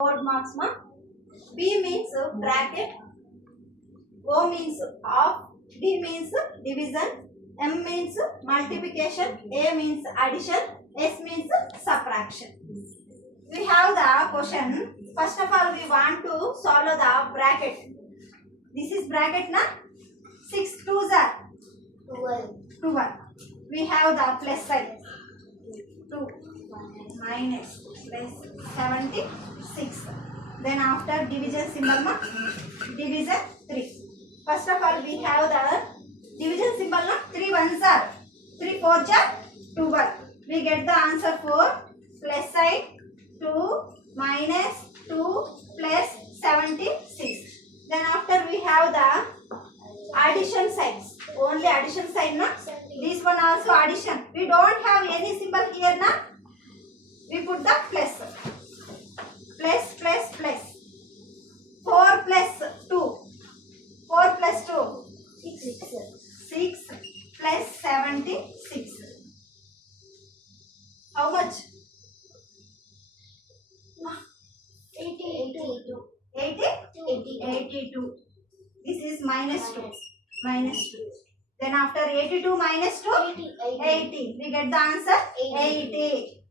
Board marks ma. B means bracket. O means half. D means division. M means multiplication. A means addition. S means subtraction. We have the question. First of all, we want to solve the bracket. This is bracket na. 6 2s are 12. We have the plus sign. 2 minus plus 76. Then after division symbol ma. Division 3. First of all, we have the division symbol na. 3 1s are 3 4s are 12. We get the answer for plus side 2 minus 2 plus 76. Then after we have the addition signs. Only addition sign na. This one also addition. We don't have any symbol here na. We put the plus. Plus plus plus. 4 plus 2. 4 plus 2. 6 plus 76. How much? 82. 82. This is minus 2. Minus 2. Then after 82 minus 2, 80. We get the answer 80.